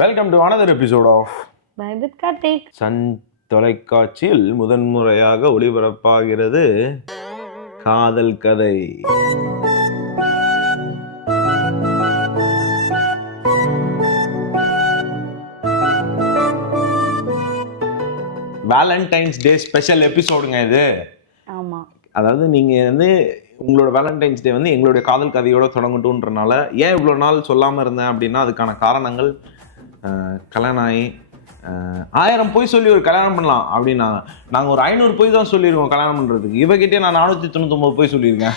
Welcome to another episode of Bye with Karthik. Sun தொலைக்காட்சியில் முதன்முறையாக ஒளிபரப்பாகிறது காதல் கதை. வேலண்டைன்ஸ் டே ஸ்பெஷல் எபிசோடுங்க இது. ஆமா, அதாவது நீங்கள் வந்து உங்களோட வேலண்டைன்ஸ் டே வந்து எங்களுடைய காதல் கதையோட தொடங்கட்டும்ன்றனால ஏன் இவ்வளோ நாள் சொல்லாமல் இருந்தேன் அப்படின்னா அதுக்கான காரணங்கள் கல்யாணம் ஆகி 1000 போய் சொல்லி ஒரு கல்யாணம் பண்ணலாம் அப்படின்னா நாங்கள் ஒரு 500 போய் தான் சொல்லியிருக்கோம் கல்யாணம் பண்ணுறதுக்கு. இவகிட்டே நான் 499 போய் சொல்லியிருக்கேன்.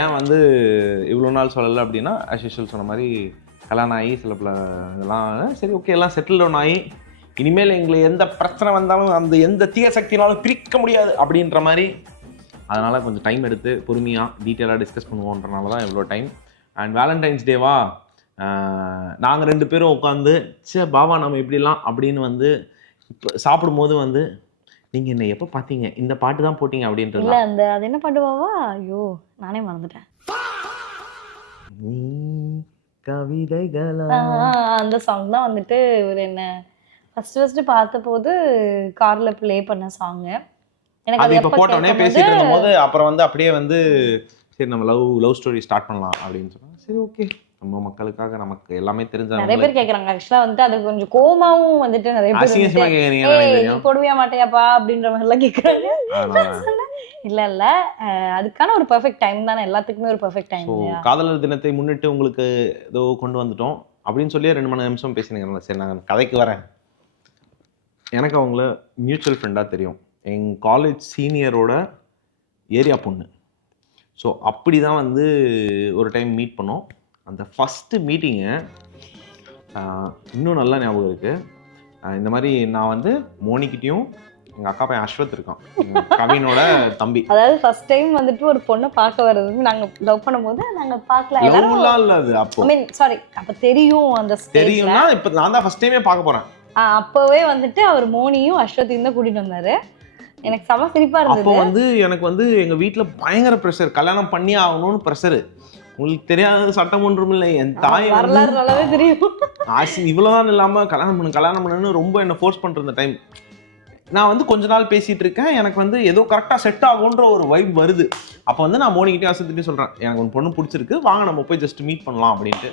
ஏன் வந்து இவ்வளோ நாள் சொல்லலை அப்படின்னா as usual சொன்ன மாதிரி கல்யாணம் ஆகி சில பல இதெல்லாம் சரி ஓகே எல்லாம் செட்டில் டவுன் ஆகி இனிமேல் எங்களை எந்த பிரச்சனை வந்தாலும் அந்த எந்த தீய சக்தினாலும் பிரிக்க முடியாது அப்படின்ற மாதிரி அதனால் கொஞ்சம் டைம் எடுத்து பொறுமையாக டீட்டெயிலாக டிஸ்கஸ் பண்ணுவோன்றனால தான் இவ்வளோ டைம். அண்ட் வேலண்டைன்ஸ் டேவா நாங்கள் 2 பேரும் உட்காந்து பாபா நம்ம இப்படிலாம் அப்படின்னு வந்து இப்போ சாப்பிடும்போது வந்து நீங்கள் என்ன எப்போ பார்த்தீங்க இந்த பாட்டு தான் போட்டிங்க அப்படின்றது இல்ல அந்த அது என்ன பாட்டு பாவா? ஐயோ நானே மறந்துட்டேன். நீ கவிதைகளா அந்த சாங் தான் வந்துட்டு ஒரு என்ன ஃபர்ஸ்ட் பார்த்த போது கார்ல ப்ளே பண்ண சாங். எனக்கு அது அது இப்போ எப்ப போட்டோடனே பேசிட்டு இருக்கும்போது அப்புறம் வந்து அப்படியே வந்து சரி நம்ம லவ் ஸ்டோரி ஸ்டார்ட் பண்ணலாம் அப்படின்னு சொன்னா சரி ஓகே நம்ம மக்களுக்காக நமக்கு எல்லாமே தெரிஞ்ச நிறைய பேர் கேக்குறாங்க. ஆக்சுவலா வந்து அது கொஞ்சம் கோமாவும் வந்துட்டு நிறைய பேர் அசிங்கமா நீ போடுவியா மாட்டியாப்பா அப்படின்ற மாதிரி எல்லாம் கேக்குறாங்க. இல்ல அதுக்கான ஒரு பெர்ஃபெக்ட் டைம் தானே, எல்லாத்துக்குமே ஒரு பெர்ஃபெக்ட் டைம். காதலர் தினத்தை முன்னிட்டு உங்களுக்கு ஏதோ கொண்டு வந்துட்டோம் அப்படின்னு சொல்லி 2 நிமிஷம் பேசினீங்க. சரி நான் கதைக்கு வரேன். எனக்கு அவங்கள மியூச்சுவல் ஃப்ரெண்டாக தெரியும். எங்கள் காலேஜ் சீனியரோட ஏரியா பொண்ணு. ஸோ அப்படி தான் வந்து ஒரு டைம் மீட் பண்ணோம். அந்த ஃபஸ்ட்டு மீட்டிங்கை இன்னும் நல்லா ஞாபகம் இருக்குது. இந்த மாதிரி நான் வந்து மோனிக்கிட்டையும் எங்கள் அக்கா பையன் அஸ்வத் இருக்கான், கவினோட தம்பி. அதாவது ஃபர்ஸ்ட் டைம் வந்துட்டு ஒரு பொண்ணை பார்க்க வர்றது நாங்க லவ் பண்ணும்போது நாங்க பார்க்கல. லவ்லாம் இல்லை அது அப்போ. ஐ மீன் சாரி, அப்ப தெரியும் அந்த தெரியும்னா இப்போ நான் தான் ஃபர்ஸ்ட் டைமே பார்க்க போகிறேன். அப்பவே வந்துட்டு அவர் மோனியும் அஸ்வத்தையும் தான் கூட்டிட்டு வந்தாரு. எனக்கு செம சிரிப்பா இருந்தது. அப்போ வந்து எனக்கு வந்து எங்க வீட்டுல பயங்கர ப்ரெஷர், கல்யாணம் பண்ணி ஆகணும்னு ப்ரெஷர். உங்களுக்கு தெரியாத சட்டம் ஒன்றும் இல்லை. என் தாய் வரலாறு நல்லாவே தெரியும். இவ்வளவுதான் இல்லாம கல்யாணம் பண்ணுன்னு ரொம்ப என்ன ஃபோர்ஸ் பண்ற இந்த டைம். நான் வந்து கொஞ்ச நாள் பேசிட்டு இருக்கேன். எனக்கு வந்து ஏதோ கரெக்டா செட் ஆகுன்ற ஒரு வைப் வருது. அப்போ வந்து நான் மோனிக்கிட்டே அசத்திட்டு சொல்றேன், எனக்கு ஒரு பொண்ணு பிடிச்சிருக்கு, வாங்க நம்ம போய் ஜஸ்ட் மீட் பண்ணலாம் அப்படின்ட்டு.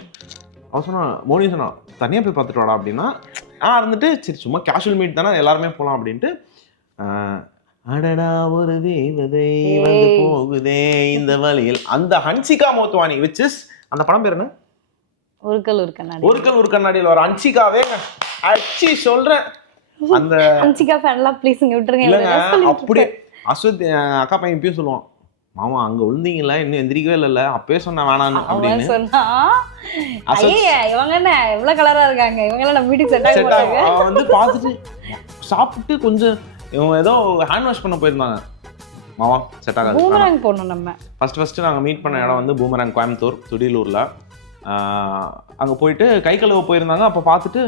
அவன் சொன்னா, மோனி சொன்னா தனியா போய் பார்த்துட்டு வாடா அப்படின்னா. நான் இருந்துட்டு சரி சும்மா கேஷுவல் மீட் தானே எல்லாருமே போகலாம் அப்படின்ட்டு. அடடா ஒரு தேவதை வந்து போகுதே இந்த வழியில், அந்த ஹன்சிகா மோத்வானி which is அந்த படம் பேர் என்ன, ஒரு கண்ணாடியில் வர ஹன்சிகாவே அச்சி சொல்றேன். அந்த ஹன்சிகா ஃபேன்லாம் ப்ளீஸ் இங்க விட்டுருங்க. இல்லங்க அப்படியே அஸ்வத் அக்கா பையன் இப்பயும் சொல்லுவான், மாமா அங்க விழுந்தீங்களா இன்னும் எந்திரிக்கவே இல்லைல்ல, அப்பவே சொன்ன வேணான்னு அப்படின்னு சொன்னா. இவங்க என்ன எவ்வளவு கலரா இருக்காங்க, இவங்க எல்லாம் நம்ம வீட்டுக்கு செட் ஆக. அவன் வந்து பார்த்துட்டு சாப்பிட்டு கொஞ்சம் இவங்க ஏதோ ஹேண்ட் வாஷ் பண்ண போயிருந்தாங்க. மாமா செட் ஆகாது, பூமராங் போனோம் நம்ம. ஃபர்ஸ்ட் நாங்கள் மீட் பண்ண இடம் வந்து பூமராங், கோயம்புத்தூர் துடியலூரில். அங்கே போயிட்டு கை கழுவ போயிருந்தாங்க. அப்போ பார்த்துட்டு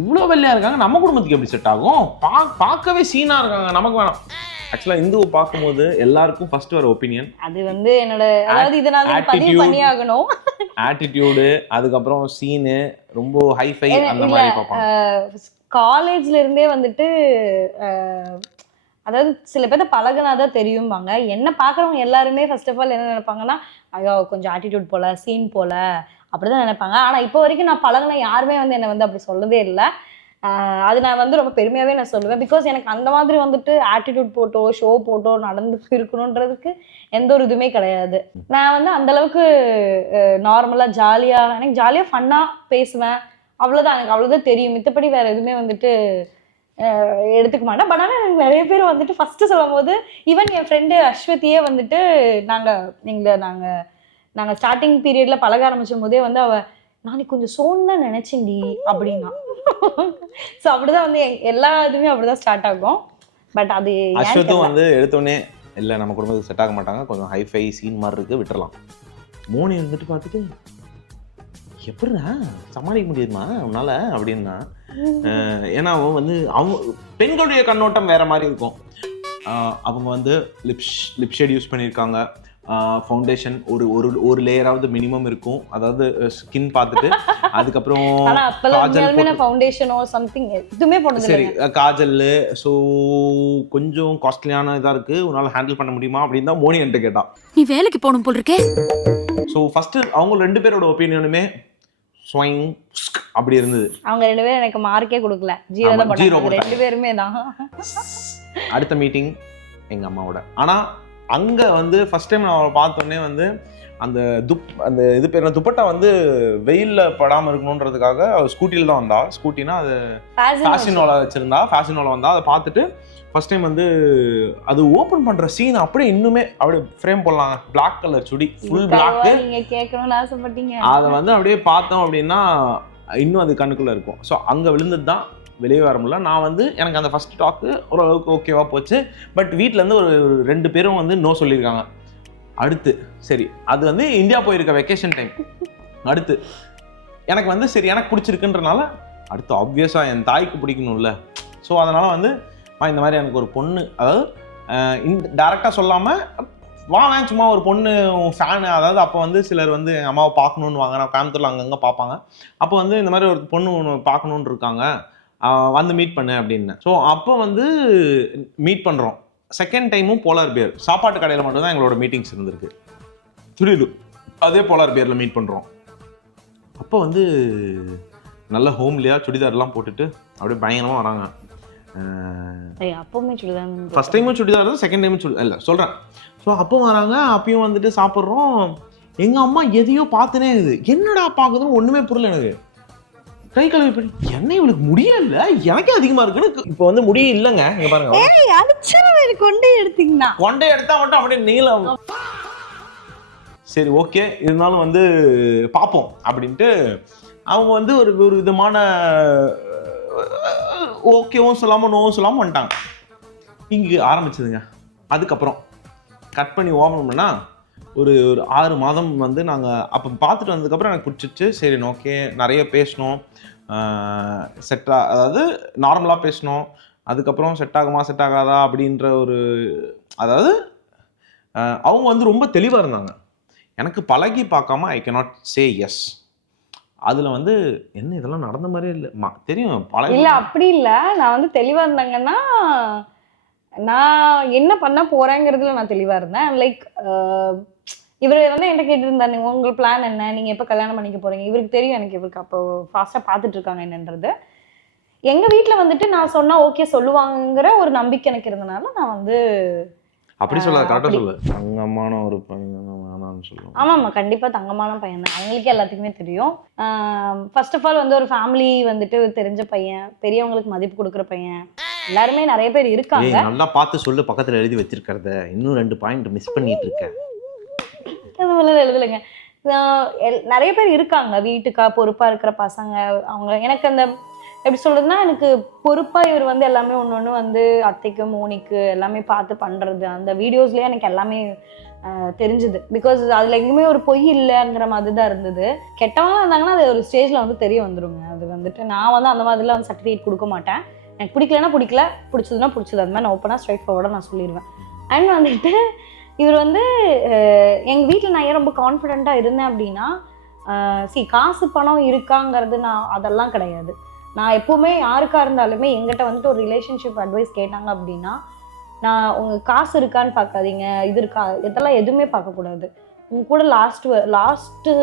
இவ்வளோ வெள்ளையாக இருக்காங்க, நம்ம குடும்பத்துக்கு எப்படி செட் ஆகும், பார்க்கவே சீனாக இருக்காங்க, நமக்கு வேணாம். ஆக்சுவலாக இந்துவை பார்க்கும்போது எல்லாருக்கும் ஃபர்ஸ்ட் வர ஒப்பீனியன் அது வந்து என்னோட, அதாவது இதை நான் பதிவு பண்ணி ஆகணும். ஆட்டிடியூடு, அதுக்கப்புறம் சீனு, ரொம்ப ஹைஃபை அந்த மாதிரி பார்ப்பாங்க. காலேஜ்ல இருந்தே வந்துட்டு அதாவது சில பேர்த்த பழகினாதான் தெரியும்பாங்க. என்ன பார்க்குறவங்க எல்லாருமே ஃபர்ஸ்ட் ஆஃப் ஆல் என்ன நினைப்பாங்கன்னா, ஐயோ கொஞ்சம் ஆட்டிடியூட் போல, சீன் போல அப்படிதான் நினைப்பாங்க. ஆனால் இப்போ வரைக்கும் நான் பழகின யாருமே வந்து என்னை வந்து அப்படி சொல்லதே இல்லை. அது நான் வந்து ரொம்ப பெருமையாகவே நான் சொல்லுவேன். பிகாஸ் எனக்கு அந்த மாதிரி வந்துட்டு ஆட்டிடியூட் போட்டோ ஷோ போட்டோ நடந்து இருக்கணுன்றதுக்கு எந்த ஒரு இதுவுமே கிடையாது. நான் வந்து அந்தளவுக்கு நார்மலாக ஜாலியாக, எனக்கு ஜாலியாக ஃபன்னாக பேசுவேன், அவ்வளோதான். எனக்கு அவ்வளோதான் தெரியும். மித்தபடி வேற எதுவுமே வந்துட்டு எடுத்துக்க மாட்டேன். பட் ஆனால் எனக்கு நிறைய பேர் வந்துட்டு ஃபர்ஸ்ட் சொல்லும் போது, ஈவன் என் ஃப்ரெண்டு அஸ்வதியே வந்துட்டு நாங்கள் ஸ்டார்டிங் பீரியட்ல பழக ஆரம்பிச்சும் போதே வந்து நான் கொஞ்சம் சோன்னு நினைச்சேன்டி அப்படின்னா. ஸோ அப்படிதான் வந்து எல்லா இதுவுமே அப்படிதான் ஸ்டார்ட் ஆகும். பட் அது அஸ்வத்தும் வந்து எடுத்தோடனே இல்லை நம்ம குடும்பத்துக்கு செட் ஆக மாட்டாங்க, கொஞ்சம் ஹைஃபை சீன் மாதிரி இருக்கு, விட்டுறலாம். மோனி வந்துட்டு பார்த்துட்டு எப்படின்னா சமாளிக்க முடியுமா உன்னால அப்படின்னா. ஏன்னா அவன் வந்து அவங்க பெண்களுடைய கண்ணோட்டம் வேற மாதிரி இருக்கும். அவங்க வந்து லிப் ஷேட் யூஸ் பண்ணியிருக்காங்க, ஃபவுண்டேஷன் ஒரு ஒரு ஒரு லேயராவது மினிமம் இருக்கும், அதாவது ஸ்கின் பார்த்துட்டு அதுக்கப்புறம் ஃபவுண்டேஷனோ சம்திங் எதுவுமே போடுறது சரி காஜல். ஸோ கொஞ்சம் காஸ்ட்லியான இதாக இருக்கு, உன்னால ஹேண்டில் பண்ண முடியுமா அப்படின்னு தான் மோனி என்கிட்ட கேட்டான். நீ வேலைக்கு போகணும் போல் இருக்கே. ஸோ ஃபர்ஸ்ட் அவங்க 2 பேரோட ஒப்பீனியனுமே அப்படி இருந்தது. அவங்க 2 பேரும் எனக்கு மார்க்கே கொடுக்கல, ஜீரோ தான் போட்டாங்க 2 பேருமே தான். அடுத்த மீட்டிங் எங்க அம்மாவோட. ஆனா அங்க வந்து ஃபர்ஸ்ட் டைம் நான் அவளை பார்த்தோன்னே வந்து அந்த இது பேர் துப்பட்டா வந்து வெயில்ல படாம இருக்கணுன்றதுக்காக ஸ்கூட்டில தான் வந்தா. ஸ்கூட்டினா அது ஃபேஷனோல வச்சிருந்தா, ஃபேஷனோல வந்தா. அதை பார்த்துட்டு ஃபர்ஸ்ட் டைம் வந்து அது ஓபன் பண்ற சீன் அப்படியே இன்னுமே அப்படியே ஃப்ரேம் போடலாம். பிளாக் கலர் சுடி, ஃபுல் பிளாக். நீங்க கேட்கணும்னு ஆசைப்பட்டீங்க. அதை வந்து அப்படியே பார்த்தோம் அப்படின்னா இன்னும் அது கண்ணுக்குள்ள இருக்கும். ஸோ அங்க விழுந்தது தான் வெளியே வர முடியல. நான் வந்து எனக்கு அந்த ஃபர்ஸ்ட் டாக்கு ஓரளவுக்கு ஓகேவா போச்சு. பட் வீட்டிலேருந்து ஒரு 2 பேரும் வந்து நோ சொல்லியிருக்காங்க. அடுத்து சரி அது வந்து இந்தியா போயிருக்க வெக்கேஷன் டைம். அடுத்து எனக்கு வந்து சரி எனக்கு பிடிச்சிருக்குன்றனால அடுத்து ஆப்வியஸாக என் தாய்க்கு பிடிக்கணும்ல. ஸோ அதனால் வந்து இந்த மாதிரி எனக்கு ஒரு பொண்ணு, அதாவது டேரெக்டாக சொல்லாமல் வாங்க சும்மா ஒரு பொண்ணு ஃபேனு. அதாவது அப்போ வந்து சிலர் வந்து எங்கள் அம்மாவை பார்க்கணுன்னு வாங்க, நான் கோயம்புத்தூரில் அங்கங்கே பார்ப்பாங்க. அப்போ வந்து இந்த மாதிரி ஒரு பொண்ணு ஒன்று பார்க்கணுன்னு இருக்காங்க, வந்து மீட் பண்ணு அப்படின்னு. ஸோ அப்போ வந்து மீட் பண்ணுறோம். செகண்ட் டைமும் போலார் பியர் சாப்பாட்டு கடையில் மட்டும்தான் எங்களோட மீட்டிங்ஸ் இருந்திருக்கு. புரியுது, அதே போலார் பியரில் மீட் பண்ணுறோம். அப்போ வந்து நல்ல ஹோம்லியாக சுடிதார்லாம் போட்டுட்டு அப்படியே பயங்கரமாக வராங்க. அப்பவுமே சுடிதார், ஃபர்ஸ்ட் டைமும் சுடிதார் தான், செகண்ட் டைமும் சுடிதார் இல்லை சொல்கிறேன். ஸோ அப்போ வராங்க, அப்பயும் வந்துட்டு சாப்பிட்றோம். எங்கள் அம்மா எதையோ பார்த்துனே இருக்குது. என்னடா பார்க்குதுன்னு ஒன்றுமே புரியல எனக்கு. கை கழுவி பண்ணி என்ன இவளுக்கு முடியல, எனக்கே அதிகமாக இருக்குன்னு. இப்போ வந்து முடிய இல்லைங்க, இங்கே பாருங்க. கொண்டே எடுத்தீங்கன்னா கொண்டே எடுத்தா மட்டும் அப்படியே நீளம். சரி ஓகே, இருந்தாலும் வந்து பார்ப்போம் அப்படின்ட்டு அவங்க வந்து ஒரு விதமான ஓகேவும் சொல்லாமல் நோவும் சொல்லாமல் வந்துட்டாங்க. இங்கே ஆரம்பிச்சதுங்க. அதுக்கப்புறம் கட் பண்ணி ஓப்பன் பண்ணா ஒரு 6 மாதம் வந்து நாங்கள் அப்போ பார்த்துட்டு வந்ததுக்கப்புறம் எனக்கு பிடிச்சிச்சு. சரி ஓகே, நிறைய பேசணும், அதாவது நார்மலாக பேசணும். அதுக்கப்புறம் செட் ஆகுமா செட் ஆகாதா அப்படின்ற ஒரு, அதாவது அவங்க வந்து ரொம்ப தெளிவாக இருந்தாங்க. எனக்கு பழகி பார்க்காம ஐ கேனாட் சே எஸ். அதில் வந்து என்ன இதெல்லாம் நடந்த மாதிரியே இல்லை தெரியும் பழகி இல்லை. அப்படி இல்லை, நான் வந்து தெளிவாக இருந்தாங்கன்னா நான் என்ன பண்ண போகிறேங்கிறதுல நான் தெளிவாக இருந்தேன். லைக் இவர் வந்து என்கிட்ட கேட்டுருந்தாரு, உங்கள் பிளான் என்ன, நீங்கள் எப்போ கல்யாணம் பண்ணிக்க போகிறீங்க. இவருக்கு தெரியும் எனக்கு இவருக்கு அப்போ ஃபாஸ்ட்டாக பார்த்துட்டு இருக்காங்க என்னன்றது. எங்கள் வீட்டில் வந்துட்டு நான் சொன்னால் ஓகே சொல்லுவாங்கிற ஒரு நம்பிக்கை எனக்கு இருந்தனால நான் வந்து அப்படி சொல்லாத, கரெக்டாக சொல்லு. தங்கமான ஒரு பையன் வேணாம்னு சொல்லுவோம். ஆமாம்மா, கண்டிப்பாக தங்கமான பையன் தான், அவங்களுக்கே எல்லாத்துக்குமே தெரியும். ஃபர்ஸ்ட் ஆஃப் ஆல் வந்து ஒரு ஃபேமிலி வந்துட்டு தெரிஞ்ச பையன், பெரியவங்களுக்கு மதிப்பு கொடுக்குற பையன், எல்லாருமே நிறைய பேர் இருக்காங்க. நல்லா பார்த்து சொல்லு, பக்கத்தில் எழுதி வச்சிருக்கிறத இன்னும் 2 பாயிண்ட் மிஸ் பண்ணிட்டு இருக்கேன். எழுதலைங்க, நிறைய பேர் இருக்காங்க வீட்டுக்கா பொறுப்பா இருக்கிற பசங்க. அவங்க எனக்கு அந்த எப்படி சொல்றதுன்னா, எனக்கு பொறுப்பா இவர் வந்து எல்லாமே ஒன்று வந்து அத்தைக்கு மோனிக்கு எல்லாமே பார்த்து பண்றது, அந்த வீடியோஸ்லயே எனக்கு எல்லாமே தெரிஞ்சுது. பிகாஸ் அதுல எங்கேயுமே ஒரு பொய் இல்லைங்கிற மாதிரி தான் இருந்தது. கெட்டவங்க இருந்தாங்கன்னா அது ஒரு ஸ்டேஜ்ல வந்து தெரிய வந்துருங்க. அது வந்துட்டு நான் வந்து அந்த மாதிரிலாம் வந்து சர்டிஃபிகேட் கொடுக்க மாட்டேன். எனக்கு பிடிக்கலன்னா பிடிக்கல, பிடிச்சதுன்னா பிடிச்சது, அந்த மாதிரி நான் ஓப்பனாக ஸ்ட்ரைட் ஃபார்வர்டாக நான் சொல்லிடுவேன். அண்ட் வந்துட்டு இவர் வந்து எங்கள் வீட்டில் நான் ஏன் ரொம்ப கான்ஃபிடென்ட்டாக இருந்தேன் அப்படின்னா, காசு பணம் இருக்காங்கிறது நான் அதெல்லாம் கிடையாது. நான் எப்போவுமே யாருக்காக இருந்தாலுமே எங்கிட்ட வந்துட்டு ஒரு ரிலேஷன்ஷிப் அட்வைஸ் கேட்டாங்க அப்படின்னா, நான் உங்கள் காசு இருக்கான்னு பார்க்காதீங்க, இது இருக்கா இதெல்லாம் எதுவுமே பார்க்கக்கூடாது. உங்க கூட லாஸ்ட்டு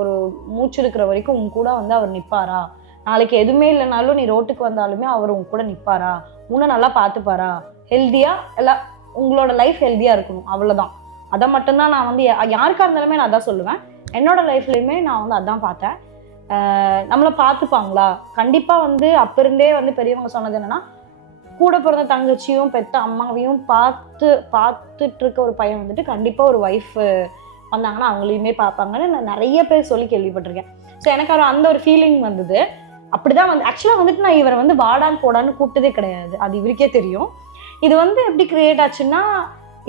ஒரு மூச்சு இருக்கிற வரைக்கும் உங்க கூட வந்து அவர் நிற்பாரா, நாளைக்கு எதுவுமே இல்லைனாலும் நீ ரோட்டுக்கு வந்தாலுமே அவர் உங்க கூட நிற்பாரா, உன்னை நல்லா பார்த்துப்பாரா, ஹெல்த்தியாக எல்லாம் உங்களோட லைஃப் ஹெல்த்தியாக இருக்கணும், அவ்வளோதான். அதை மட்டும்தான் நான் வந்து யாருக்காக இருந்தாலுமே நான் அதான் சொல்லுவேன். என்னோட லைஃப்லையுமே நான் வந்து அதான் பார்த்தேன். நம்மளை பார்த்துப்பாங்களா, கண்டிப்பாக வந்து அப்போ இருந்தே வந்து பெரியவங்க சொன்னது என்னன்னா, கூட பிறந்த தங்கச்சியும் பெத்த அம்மாவையும் பார்த்துட்டு இருக்க ஒரு பையன் வந்துட்டு கண்டிப்பாக ஒரு ஒய்ஃப் வந்தாங்கன்னா அவங்களையுமே பார்ப்பாங்கன்னு நான் நிறைய பேர் சொல்லி கேள்விப்பட்டிருக்கேன். ஸோ எனக்கு அந்த ஒரு ஃபீலிங் வந்தது. அப்படிதான் வந்து ஆக்சுவலாக வந்துட்டு நான் இவரை வந்து வாடான்னு போடான்னு கூப்பிட்டதே கிடையாது, அது இவருக்கே தெரியும். இது வந்து எப்படி கிரியேட் ஆச்சுன்னா,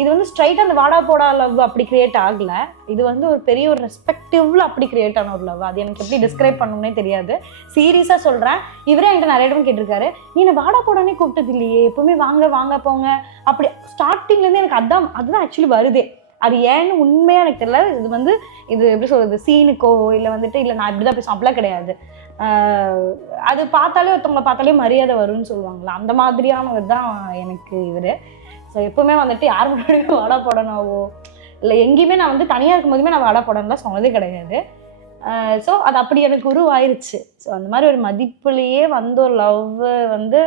இது வந்து ஸ்ட்ரைட்டாக அந்த வாடா போடா லவ் அப்படி கிரியேட் ஆகல. இது வந்து ஒரு பெரிய ஒரு ரெஸ்பெக்டிவ்ல அப்படி கிரியேட் ஆன ஒரு லவ். அது எனக்கு எப்படி டிஸ்கிரைப் பண்ணணும்னே தெரியாது. சீரியஸாக சொல்கிறேன். இவரே என்கிட்ட நிறைய இடம் கேட்டிருக்காரு, நீ என்ன வாடா போடானே கூப்பிட்டது இல்லையே, எப்பவுமே வாங்க வாங்க போங்க அப்படி. ஸ்டார்டிங்லேருந்து எனக்கு அதுதான் ஆக்சுவலி வருதே. அது ஏன்னு உண்மையாக எனக்கு தெரியல. இது வந்து இது எப்படி சொல்கிறது, சீனுக்கோ இல்லை வந்துட்டு இல்லை நான் இப்படி தான் பேசுவேன் அப்படிலாம் கிடையாது. அது பார்த்தாலே ஒருத்தவங்களை பார்த்தாலே மரியாதை வரும்னு சொல்லுவாங்களா, அந்த மாதிரியானவர் தான் எனக்கு இவர். ஸோ எப்பவுமே வந்துட்டு யார் முன்னாடியும் வடை போடனாவோ இல்லை எங்கேயுமே நான் வந்து தனியாக இருக்கும் போதுமே நான் வடை போடணும்லாம் சொன்னதே கிடையாது. ஸோ அது அப்படி எனக்கு உருவாயிருச்சு. ஸோ அந்த மாதிரி ஒரு மதிப்புலேயே வந்து ஒரு லவ் வந்து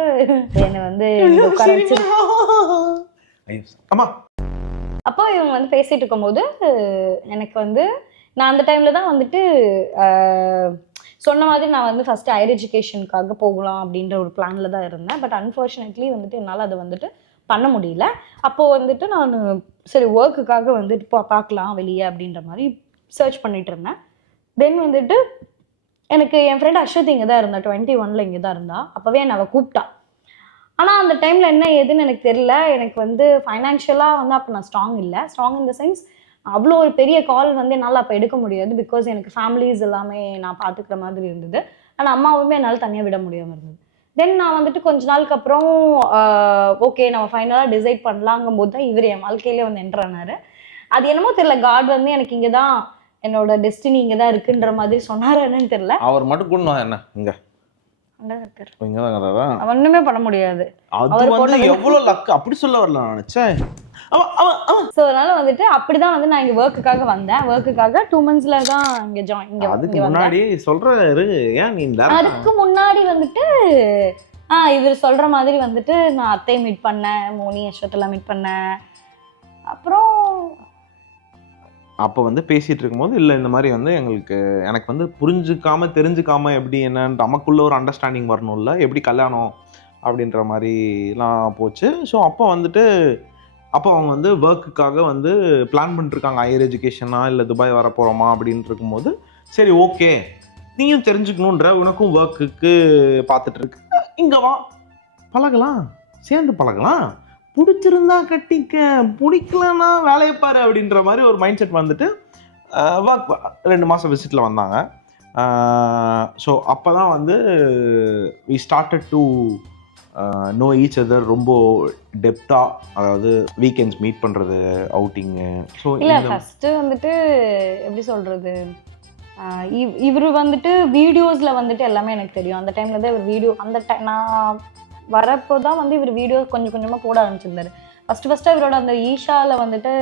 என்னை வந்து உட்கார வச்சு. அப்போ இவங்க வந்து பேசிட்டு இருக்கும்போது எனக்கு வந்து நான் அந்த டைம்ல தான் வந்துட்டு சொன்ன மாதிரி நான் வந்து ஃபர்ஸ்ட் ஹையர் எஜுகேஷனுக்காக போகலாம் அப்படின்ற ஒரு பிளான்ல தான் இருந்தேன். பட் அன்ஃபார்ச்சுனேட்லி வந்துட்டு என்னால் அதை வந்துட்டு பண்ண முடியல. அப்போது வந்துட்டு நான் சரி ஒர்க்குக்காக வந்துட்டு பார்க்கலாம் வெளியே அப்படின்ற மாதிரி சர்ச் பண்ணிட்டு இருந்தேன். தென் வந்துட்டு எனக்கு என் ஃப்ரெண்ட் அஸ்வத் இங்கே தான் இருந்தா, 21 இங்கே தான் இருந்தா. அப்போவே என்னை அவள் கூப்பிட்டா. ஆனால் அந்த டைமில் என்ன ஏதுன்னு எனக்கு தெரியல. எனக்கு வந்து ஃபைனான்ஷியலாக வந்து அப்போ நான் ஸ்ட்ராங் இல்லை. ஸ்ட்ராங் இன் த சென்ஸ் அவ்வளோ ஒரு பெரிய கால் வந்து என்னால் அப்போ எடுக்க முடியாது. பிகாஸ் எனக்கு ஃபேமிலிஸ் எல்லாமே நான் பார்த்துக்கிற மாதிரி இருந்தது. ஆனால் அம்மாவுமே என்னால் தனியாக விட முடியாமல் இருந்தது. தென் நான் வந்துட்டு கொஞ்ச நாளுக்கு அப்புறம் ஓகே நம்ம ஃபைனலாக டிசைட் பண்ணலாங்கும் போது தான் இவர் என் வாழ்க்கையிலே வந்து என்ட்ரானாரு. அது என்னமோ தெரியல, காட் வந்து எனக்கு இங்கே தான் என்னோட டெஸ்டினி இங்கே தான் இருக்குன்ற மாதிரி சொன்னார். என்னன்னு தெரியல. அவர் மட்டும் கூட என்ன இங்கே ஒண்ணுமே பண்ண முடியாது. எவ்வளவு லக் அப்படி சொல்ல வரல நினைச்சேன். சோ அதனால வந்துட்டு அப்படிதான் வந்து நான் இங்க ஒர்க்குக்காக வந்தேன். ஒர்க்குக்காக 2 monthsல தான் இங்க ஜாயின். அதுக்கு முன்னாடி சொல்றாரு ஏன் நீ அதுக்கு முன்னாடி வந்துட்டு இவர் சொல்ற மாதிரி வந்துட்டு நான் அத்தையை மீட் பண்ணேன், மோனி அஸ்வத்தெல்லாம் மீட் பண்ணேன். அப்புறம் அப்போ வந்து பேசிட்டு இருக்கும்போது இல்லை இந்த மாதிரி வந்து எனக்கு வந்து புரிஞ்சுக்காம தெரிஞ்சுக்காம எப்படி என்னன்னு நமக்குள்ள ஒரு அண்டர்ஸ்டாண்டிங் வரணும்ல, எப்படி கல்யாணம் அப்படின்ற மாதிரிலாம் போச்சு. ஸோ அப்போ வந்துட்டு அவங்க வந்து ஒர்க்குக்காக வந்து பிளான் பண்ணிட்டுருக்காங்க, ஹையர் எஜுகேஷனா இல்லை துபாய் வர போகிறோமா அப்படின்ட்டு இருக்கும்போது சரி ஓகே நீயும் தெரிஞ்சுக்கணுன்ற உனக்கும் ஒர்க்குக்கு பார்த்துட்டு இருக்கு, இங்கே வா பழகலாம், சேர்ந்து பழகலாம், பிடிச்சிருந்தா கட்டிக்க, பிடிக்கலன்னா வேலையை பாரு அப்படின்ற மாதிரி ஒரு மைண்ட் செட் வந்துட்டு 2 மாதம் விசிட்டில் வந்தாங்க. ஸோ அப்போ தான் வந்து we started to know each other ரொம்ப டெப்த்தாக, அதாவது வீக்கெண்ட்ஸ் மீட் பண்ணுறது, அவுட்டிங்கு. ஸோ இல்லை ஃபஸ்ட்டு வந்துட்டு எப்படி சொல்கிறது, இவர் வந்துட்டு வீடியோஸில் வந்துட்டு எல்லாமே எனக்கு தெரியும். அந்த டைமில் தான் இவர் வீடியோ நான் வரப்போ தான் வந்து இவர் வீடியோ கொஞ்சம் கொஞ்சமாக போட ஆரம்பிச்சிருந்தாரு. ஃபஸ்ட்டு இவரோட அந்த ஈஷாவில் வந்துட்டு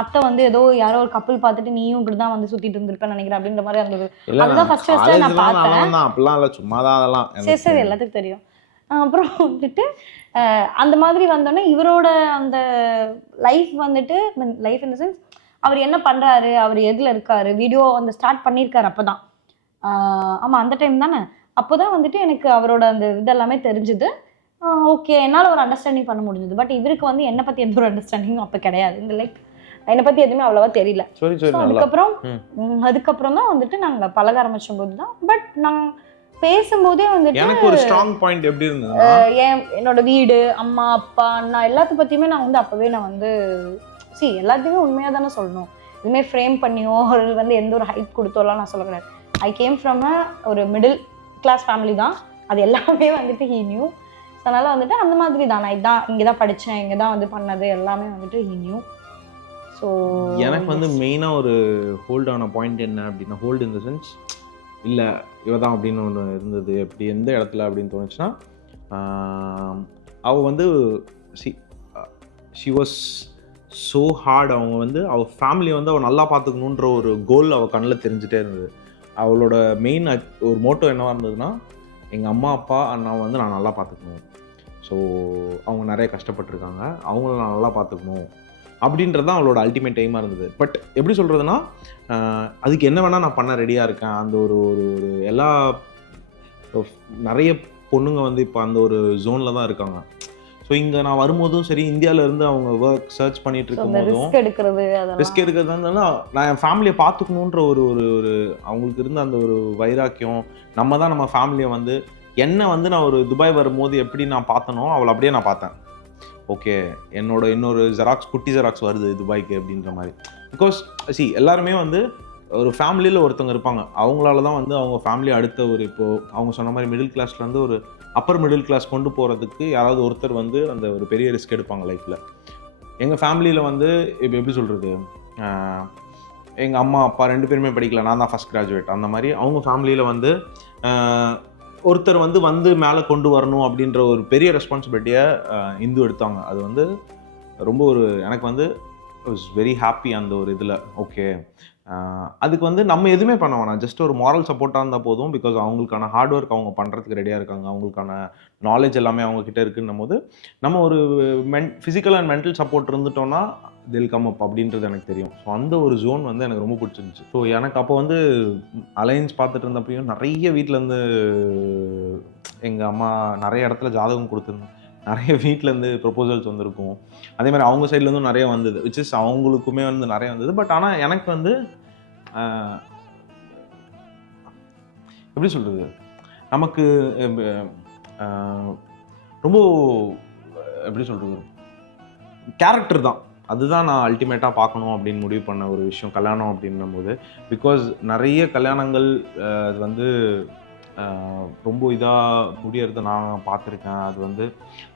அத்தை வந்து ஏதோ யாரோ ஒரு கப்பல் பார்த்துட்டு நீயும் இப்படி தான் வந்து சுற்றிட்டு இருந்திருப்பேன்னு நினைக்கிறேன் அப்படின்ற மாதிரி அந்த அதுதான் ஃபஸ்ட்டு நான் பார்த்தேன். அப்படிலாம் இல்லை, சும்மா தான் அதெல்லாம் சரி எல்லாத்துக்கும் தெரியும். அப்புறம் வந்துட்டு அந்த மாதிரி வந்தோடனே இவரோட அந்த லைஃப் வந்துட்டு லைஃப் இன் த சென்ஸ் அவர் என்ன பண்ணுறாரு, அவர் எதில் இருக்காரு, வீடியோ அந்த ஸ்டார்ட் பண்ணியிருக்காரு அப்போ தான். ஆமாம் அந்த டைம் தானே. அப்போ தான் வந்துட்டு எனக்கு அவரோட அந்த இதெல்லாமே தெரிஞ்சுது. ஓகே என்னால் ஒரு அண்டர்ஸ்டாண்டிங் பண்ண முடிஞ்சது. பட் இவருக்கு வந்து என்னை பற்றி எந்த ஒரு அண்டர்ஸ்டாண்டிங்கும் அப்போ கிடையாது. இந்த லைக் என்னை பற்றி எதுவுமே அவ்வளோவா தெரியல. அதுக்கப்புறம் தான் வந்துட்டு நாங்கள் பழக ஆரம்பிச்சும் போது தான். பட் நாங்கள் பேசும்போதே வந்துட்டு எனக்கு ஒரு ஸ்ட்ராங் பாயிண்ட் எப்படி இருந்தது, என்னோட வீடு, அம்மா அப்பா அண்ணா எல்லாத்த பற்றியுமே நான் வந்து அப்போவே நான் வந்து எல்லாத்தையுமே உண்மையாக தானே சொல்லணும். இதுவுமே ஃப்ரேம் பண்ணியோ ஒரு வந்து எந்த ஒரு ஹைப் கொடுத்தோலாம் நான் சொல்ல கிடையாது. ஐ கேம் ஃப்ரம் ஒரு மிடில் கிளாஸ் ஃபேமிலி தான். அது எல்லாமே வந்துட்டு ஹீ நியூ. அதனால் வந்துட்டு அந்த மாதிரி தான் நான் இதான் இங்கே தான் படித்தேன், இங்கே தான் வந்து பண்ணது எல்லாமே வந்துட்டு ஹீ நியூ. ஸோ எனக்கு வந்து மெயினாக ஒரு ஹோல்ட் ஆன பாயிண்ட் என்ன அப்படின்னா, ஹோல்டு இன் த சென்ஸ் இல்லை இவ தான் அப்படின்னு ஒன்று இருந்தது. எப்படி எந்த இடத்துல அப்படின்னு தோணுச்சுன்னா, அவள் வந்து ஷி வாஸ் ஸோ ஹார்ட். அவங்க வந்து அவள் ஃபேமிலியை வந்து அவள் நல்லா பார்த்துக்கணுன்ற ஒரு கோல் அவள் கண்ணில் தெரிஞ்சுட்டே இருந்தது. அவளோட மெயின் ஒரு மோட்டோ என்னவாக இருந்ததுன்னா, எங்கள் அம்மா அப்பா அண்ணாவை வந்து நான் நல்லா பார்த்துக்கணும். ஸோ அவங்க நிறைய கஷ்டப்பட்டுருக்காங்க, அவங்கள நான் நல்லா பார்த்துக்கணும் அப்படின்றது தான் அவளோட அல்டிமேட் எய்மாக இருந்தது. பட் எப்படி சொல்கிறதுனா, அதுக்கு என்ன வேணால் நான் பண்ண ரெடியாக இருக்கேன். அந்த ஒரு ஒரு எல்லா நிறைய பொண்ணுங்க வந்து இப்போ அந்த ஒரு ஜோனில் தான் இருக்காங்க. ஸோ இங்கே நான் வரும்போதும் சரி, இந்தியாவிலேருந்து அவங்க ஒர்க் சர்ச் பண்ணிட்டு இருக்கும் போதும் ரிஸ்க் எடுக்கிறது இருந்தாலும் நான் என் ஃபேமிலியை பார்த்துக்கணுன்ற ஒரு ஒரு ஒரு அவங்களுக்கு இருந்த அந்த ஒரு வைராக்கியம். நம்ம தான் நம்ம ஃபேமிலியை வந்து என்ன வந்து நான் ஒரு துபாய் வரும்போது எப்படி நான் பார்த்தனோ அவளை அப்படியே நான் பார்த்தேன். ஓகே என்னோட இன்னொரு ஜெராக்ஸ், குட்டி ஜெராக்ஸ் வருது துபாய்க்கு அப்படின்ற மாதிரி. பிகாஸ் எல்லாருமே வந்து ஒரு ஃபேமிலியில் ஒருத்தவங்க இருப்பாங்க, அவங்களால தான் வந்து அவங்க ஃபேமிலி அடுத்த ஒரு இப்போது அவங்க சொன்ன மாதிரி மிடில் கிளாஸ்லேருந்து ஒரு அப்பர் மிடில் கிளாஸ் கொண்டு போகிறதுக்கு யாராவது ஒருத்தர் வந்து அந்த ஒரு பெரிய ரிஸ்க் எடுப்பாங்க லைஃப்பில். எங்கள் ஃபேமிலியில் வந்து இப்போ எப்படி சொல்கிறது, எங்கள் அம்மா அப்பா 2 பேருமே படிக்கல, நான் தான் ஃபஸ்ட் கிராஜுவேட். அந்த மாதிரி அவங்க ஃபேமிலியில் வந்து ஒருத்தர் வந்து மேலே கொண்டு வரணும் அப்படின்ற ஒரு பெரிய ரெஸ்பான்சிபிலிட்டியை இந்து எடுத்தாங்க. அது வந்து ரொம்ப எனக்கு வந்து வாஸ் வெரி ஹாப்பி அந்த ஒரு இதில். ஓகே, அதுக்கு வந்து நம்ம எதுவுமே பண்ண வேணாம், ஜஸ்ட் ஒரு மாரல் சப்போர்ட்டாக இருந்தால் போதும். பிகாஸ் அவங்களுக்கான ஹார்ட் ஒர்க் அவங்க பண்ணுறதுக்கு ரெடியாக இருக்காங்க, அவங்களுக்கான நாலேஜ் எல்லாமே அவங்கக்கிட்ட இருக்குன்னும் போது நம்ம ஒரு ஃபிசிக்கல் அண்ட் மென்டல் சப்போர்ட் இருந்துட்டோம்னா தில் கம் அப் அப்படின்றது எனக்கு தெரியும். ஸோ அந்த ஒரு ஜோன் வந்து எனக்கு ரொம்ப பிடிச்சிருந்துச்சு. ஸோ எனக்கு அப்போ வந்து அலைன்ஸ் பார்த்துட்டு இருந்தப்பையும் நிறைய வீட்டிலேருந்து எங்கள் அம்மா நிறைய இடத்துல ஜாதகம் கொடுத்துருந்தேன், நிறைய வீட்டிலேருந்து ப்ரொபோசல்ஸ் வந்திருக்கும். அதே மாதிரி அவங்க சைட்லேருந்தும் நிறைய வந்தது, விச் இஸ் அவங்களுக்குமே வந்து நிறைய வந்தது. பட் ஆனால் எனக்கு வந்து எப்படி சொல்கிறது, நமக்கு ரொம்ப எப்படி சொல்கிறது, கேரக்டர் தான், அதுதான் நான் அல்டிமேட்டாக பார்க்கணும் அப்படின்னு முடிவு பண்ண ஒரு விஷயம் கல்யாணம் அப்படின்னும் போது. பிகாஸ் நிறைய கல்யாணங்கள் அது வந்து ரொம்ப இதாக முடியறத நான் பார்த்துருக்கேன். அது வந்து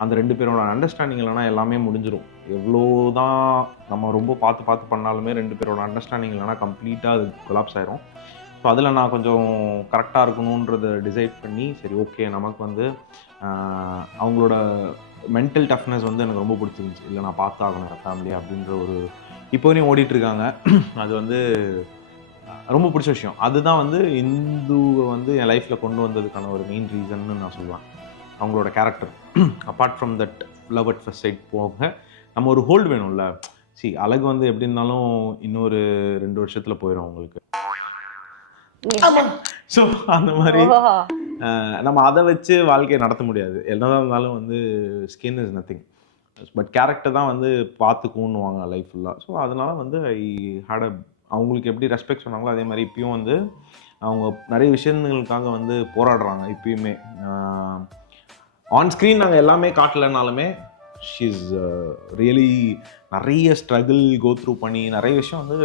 அந்த 2 பேரோட அண்டர்ஸ்டாண்டிங் இல்லைனா எல்லாமே முடிஞ்சிடும். எவ்வளோ தான் நம்ம ரொம்ப பார்த்து பண்ணாலுமே 2 பேரோட அண்டர்ஸ்டாண்டிங் இல்லைனா கம்ப்ளீட்டாக அது கொலாப்ஸ் ஆயிரும். ஸோ அதில் நான் கொஞ்சம் கரெக்டாக இருக்கணுன்றதை டிசைட் பண்ணி, சரி ஓகே நமக்கு வந்து அவங்களோட மென்டல் டஃப்னஸ் வந்து எனக்கு ரொம்ப பிடிச்சிருந்துச்சு. இல்லை நான் பார்த்தாகணும் என் ஃபேமிலி அப்படின்ற ஒரு இப்போதையும் ஓடிட்டுருக்காங்க. அது வந்து ரொம்ப பிடிச்ச விஷயம். அதுதான் வந்து இந்துவை வந்து என் லைஃப்பில் கொண்டு வந்ததுக்கான ஒரு மெயின் ரீசன்னு நான் சொல்லுவேன். அவங்களோட character apart from that love at first sight போக நம்ம ஒரு ஹோல்டு வேணும்ல. அழகு வந்து எப்படி இருந்தாலும் இன்னொரு 2 வருஷத்தில் போயிடும் அவங்களுக்கு. ஸோ அந்த மாதிரி நம்ம அதை வச்சு வாழ்க்கையை நடத்த முடியாது. என்னதான் இருந்தாலும் வந்து skin is nothing, but character தான் வந்து பார்த்துக்குன்னுவாங்க லைஃப் ஃபுல்லாக. ஸோ அதனால வந்து ஐ ஹேட் அவங்களுக்கு எப்படி ரெஸ்பெக்ட் சொன்னாங்களோ அதே மாதிரி இப்பயும் வந்து அவங்க நிறைய விஷயங்களுக்காக வந்து போராடுறாங்க. இப்பயுமே ஆன் ஸ்க்ரீன் நாங்கள் எல்லாமே காட்டலைனாலுமே ஷீ இஸ் ரியலி நிறைய ஸ்ட்ரகிள் கோ த்ரூ பண்ணி நிறைய விஷயம் வந்து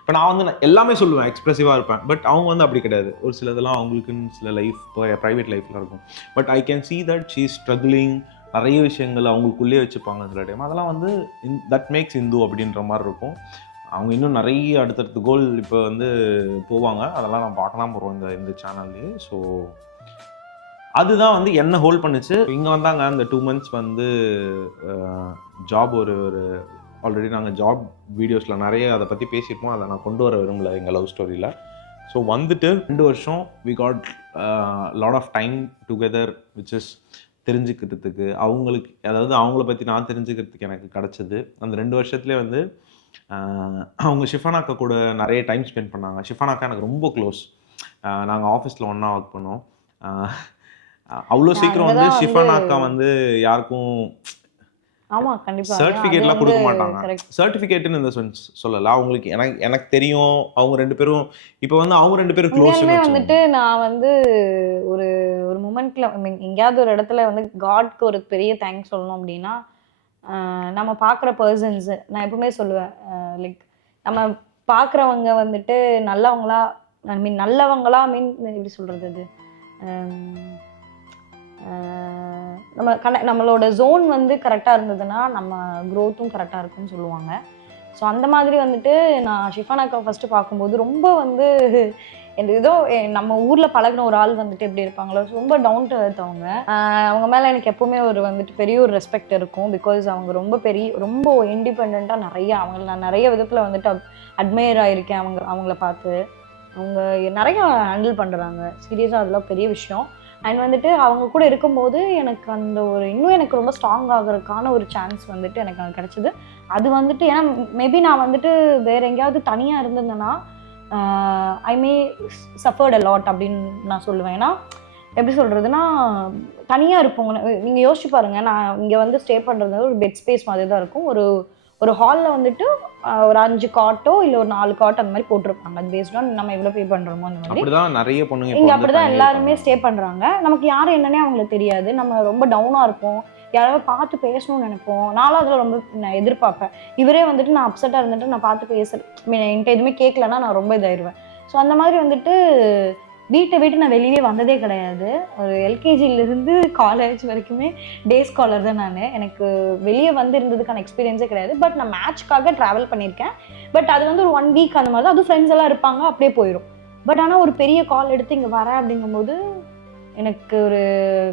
இப்போ நான் வந்து எல்லாமே சொல்லுவேன், எக்ஸ்ப்ரெசிவாக இருப்பேன். பட் அவங்க வந்து அப்படி கிடையாது. ஒரு சிலதெல்லாம் அவங்களுக்குன்னு சில லைஃப் ப்ரைவேட் லைஃப்பில் இருக்கும். But I can see that she is struggling. நிறைய விஷயங்கள் அவங்களுக்குள்ளேயே வச்சுப்பாங்க சில டைம். அதெல்லாம் வந்து தட் மேக்ஸ் இந்து அப்படின்ற மாதிரி இருக்கும். அவங்க இன்னும் நிறைய அடுத்தடுத்த கோல் இப்போ வந்து போவாங்க. அதெல்லாம் நான் பார்க்கலாம் போகிறோம் இந்த சேனல்லையே. ஸோ அதுதான் வந்து என்ன ஹோல்ட் பண்ணுச்சு. இங்கே வந்தாங்க அந்த 2 months வந்து ஜாப் ஒரு ஆல்ரெடி நாங்கள் ஜாப் வீடியோஸில் நிறைய அதை பற்றி பேசியிருப்போம். அதை நான் கொண்டு வர விரும்பல எங்கள் லவ் ஸ்டோரியில். ஸோ வந்துட்டு 2 வருஷம் we got lot of time together, which is தெரிஞ்சுக்கிறதுக்கு அவங்களுக்கு, அதாவது அவங்கள பற்றி நான் தெரிஞ்சுக்கிறதுக்கு எனக்கு கிடச்சிது. அந்த 2 வருஷத்துலேயே வந்து அவங்க ஷிஃபானாக்கா கூட நிறைய டைம் ஸ்பெண்ட் பண்ணாங்க. ஷிஃபானாக்கா எனக்கு ரொம்ப க்ளோஸ். நாங்கள் ஆஃபீஸில் ஒன்றா ஒர்க் பண்ணோம். அவ்வளோ சீக்கிரம் வந்து ஷிஃபானாக்கா வந்து யாருக்கும் சர்டிஃபிகேட்லாம் கொடுக்க மாட்டாங்க. சர்டிஃபிகேட்னு இந்த சொல்லலை அவங்களுக்கு. எனக்கு தெரியும் அவங்க 2 பேரும் இப்போ வந்து அவங்க 2 பேரும் க்ளோஸ். வந்துட்டு நான் வந்து ஒரு மூமெண்ட்ல எங்கேயாவது ஒரு இடத்துல வந்து காட்க்கு ஒரு பெரிய தேங்க்ஸ் சொல்லணும் அப்படின்னா, நம்ம பார்க்குற பர்சன்ஸ், நான் எப்பவுமே சொல்லுவேன் லைக் நம்ம பார்க்குறவங்க வந்துட்டு நல்லவங்களா, நல்லவங்களா எப்படி சொல்கிறது, அது நம்மளோட ஜோன் வந்து கரெக்டாக இருந்ததுன்னா நம்ம க்ரோத்தும் கரெக்டாக இருக்குன்னு சொல்லுவாங்க. ஸோ அந்த மாதிரி வந்துட்டு நான் ஷிஃபானாக்கா ஃபஸ்ட்டு பார்க்கும்போது ரொம்ப வந்து ஏதோ நம்ம ஊரில் பழகின ஒரு ஆள் வந்துட்டு எப்படி இருப்பாங்களோ ரொம்ப டவுன் டு எர்த். அவங்க மேலே எனக்கு எப்பவுமே வந்துட்டு பெரிய ஒரு ரெஸ்பெக்ட் இருக்கும். பிகாஸ் அவங்க ரொம்ப இண்டிபெண்ட்டாக நான் நிறைய விதத்தில் வந்துட்டு அட்மையர் ஆகிருக்கேன் அவங்கள பார்த்து. அவங்க நிறைய ஹேண்டில் பண்ணுறாங்க சீரியஸாக, அதெல்லாம் பெரிய விஷயம். அண்ட் வந்துட்டு அவங்க கூட இருக்கும்போது எனக்கு அந்த இன்னும் எனக்கு ரொம்ப ஸ்ட்ராங் ஆகிறதுக்கான ஒரு சான்ஸ் வந்துட்டு எனக்கு அங்கே கிடச்சிது. அது வந்துட்டு ஏன்னா மேபி நான் வந்துட்டு வேறு எங்கேயாவது தனியாக இருந்திருந்தேன்னா ஐ மே சஃபர்ட் அ லாட் அப்படின்னு நான் சொல்லுவேன். ஏன்னா எப்படி சொல்கிறதுனா, தனியாக இருப்போங்க. நீங்கள் யோசிச்சு பாருங்கள், நான் இங்கே வந்து ஸ்டே பண்ணுறது ஒரு பெட் ஸ்பேஸ் மாதிரி தான் இருக்கும். ஒரு ஹாலில் வந்துட்டு ஒரு 5 காட்டோ இல்லை ஒரு 4 காட் அந்த மாதிரி போட்டிருப்பாங்க. அது பேஸ்ட் ஆன் நம்ம எவ்வளோ பே பண்ணுறோமோ அந்த மாதிரி. அப்படிதான் நிறைய பொண்ணுங்க இங்கே அப்படிதான் எல்லாருமே ஸ்டே பண்ணுறாங்க. நமக்கு யாரும் என்னன்னே அவங்களுக்கு தெரியாது. நம்ம ரொம்ப டவுனாக இருப்போம், யாராவது பார்த்து பேசணும்னு நினைப்போம். நானும் அதில் ரொம்ப நான் எதிர்பார்ப்பேன். இவரே வந்துட்டு நான் அப்செட்டாக இருந்துட்டு நான் பார்த்து என்கிட்ட எதுவுமே கேட்கலன்னா நான் ரொம்ப இதாயிடுவேன். ஸோ அந்த மாதிரி வந்துட்டு வீட்டை விட்டு நான் வெளியே வந்ததே கிடையாது. ஒரு எல்கேஜிலிருந்து காலேஜ் வரைக்குமே டே ஸ்காலர் தான் நான். எனக்கு வெளியே வந்து இருந்ததுக்கான எக்ஸ்பீரியன்ஸே கிடையாது. பட் நான் மேட்ச்க்காக ட்ராவல் பண்ணியிருக்கேன். பட் அது வந்து ஒரு 1 வீக் அந்த மாதிரி தான். அதுவும் ஃப்ரெண்ட்ஸ் எல்லாம் இருப்பாங்க, அப்படியே போயிடும். பட் ஆனால் ஒரு பெரிய கால் எடுத்து இங்கே வரேன் அப்படிங்கும்போது எனக்கு ஒரு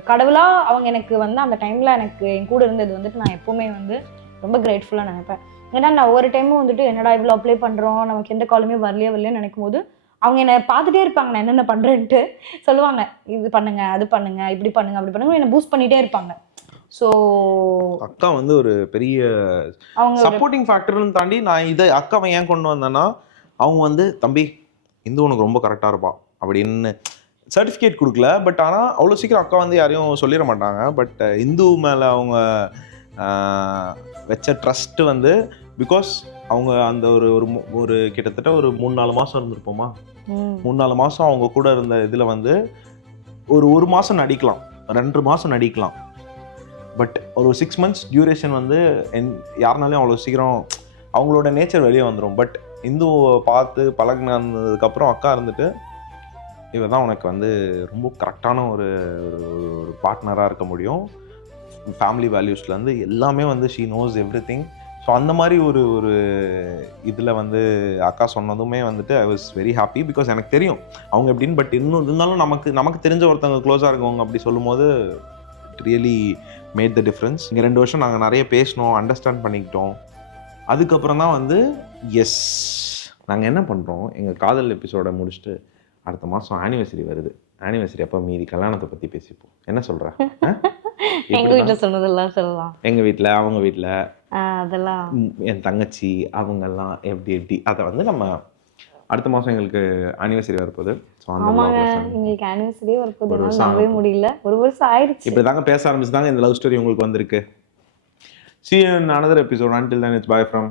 கடவுளாக அவங்க எனக்கு வந்து அந்த டைமில் எனக்கு என் கூட இருந்தது வந்துட்டு நான் எப்போவுமே வந்து ரொம்ப கிரேட்ஃபுல்லாக நினைப்பேன். ஏன்னா நான் ஒரு டைமும் வந்துட்டு என்னடா இவ்வளோ அப்ளை பண்ணுறோம், நமக்கு எந்த காலுமே வரலையே நினைக்கும் போது அவங்க என்னை பார்த்துட்டே இருப்பாங்க, நான் என்னென்ன பண்ணுறேன்ட்டு சொல்லுவாங்க, இது பண்ணுங்க, அது பண்ணுங்க, இப்படி பண்ணுங்க, அப்படி பண்ணுங்க, என்னை பூஸ்ட் பண்ணிகிட்டே இருப்பாங்க. ஸோ அக்கா வந்து ஒரு பெரிய அவங்க சப்போர்ட்டிங் ஃபேக்டர்னு தாண்டி நான் இதை அக்காவை ஏன் கொண்டு வந்தேன்னா, அவங்க வந்து தம்பி இந்து உனக்கு ரொம்ப கரெக்டாக இருப்பா அப்படின்னு சர்டிஃபிகேட் கொடுக்கல. பட் ஆனால் அவ்வளோ சீக்கிரம் அக்கா வந்து யாரையும் சொல்லிட மாட்டாங்க. பட் இந்து மேலே அவங்க வச்ச ட்ரஸ்ட்டு வந்து பிகாஸ் அவங்க அந்த ஒரு கிட்டத்தட்ட ஒரு 3-4 மாதம் இருந்திருப்போமா, 3-4 மாதம் அவங்க கூட இருந்த இதில் வந்து ஒரு மாதம் நடிக்கலாம், 2 மாதம் நடிக்கலாம். பட் ஒரு 6 months டியூரேஷன் வந்து யாருனாலையும் அவ்வளோ சீக்கிரம் அவங்களோட நேச்சர் வெளியே வந்துடும். பட் இந்துவை பார்த்து பழகினதுக்கப்புறம் அக்கா இருந்துட்டு இவ தான் உனக்கு வந்து ரொம்ப கரெக்டான ஒரு பார்ட்னராக இருக்க முடியும், ஃபேமிலி வேல்யூஸ்லேருந்து எல்லாமே வந்து she nose every thing. So அந்த மாதிரி ஒரு இதில் வந்து அக்கா சொன்னதுமே வந்துட்டு I was very happy. Because எனக்கு தெரியும் அவங்க எப்படின்னு. பட் இன்னும் இருந்தாலும் நமக்கு தெரிஞ்ச ஒருத்தவங்க க்ளோஸாக இருக்கவங்க அப்படி சொல்லும் போது it really made the difference. இங்கே 2 வருஷம் நாங்கள் நிறைய பேசினோம், அண்டர்ஸ்டாண்ட் பண்ணிக்கிட்டோம். அதுக்கப்புறம் தான் வந்து எஸ் நாங்கள் என்ன பண்ணுறோம், எங்கள் காதல் எபிசோடை முடிச்சுட்டு அடுத்த மாதம் ஆனிவர்சரி வருது. ஆனிவர்சரி அப்போ மீதி கல்யாணத்தை பற்றி பேசிப்போம். என்ன சொல்கிற? எங்கள் வீட்டில் சொன்னதெல்லாம் சொல்லலாம், எங்கள் வீட்டில், அவங்க வீட்டில், அதெல்லாம் என் தங்கச்சி அவங்கெல்லாம் எப்படி அதை வந்து நம்ம அடுத்த மாதம் எங்களுக்கு ஆனிவர்சரி வரப்போகுது. ஸோ ஆமாங்க, எங்களுக்கு ஆனிவர்சரியே வரப்போகுது, நம்பவே முடியல. 1 வருஷம் ஆயிடுச்சு. இப்படி தாங்க பேச ஆரம்பிச்சு தாங்க இந்த லவ் ஸ்டோரி உங்களுக்கு வந்திருக்கு. See you in another episode. Until then, it's bye from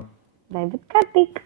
Bye with Karthik.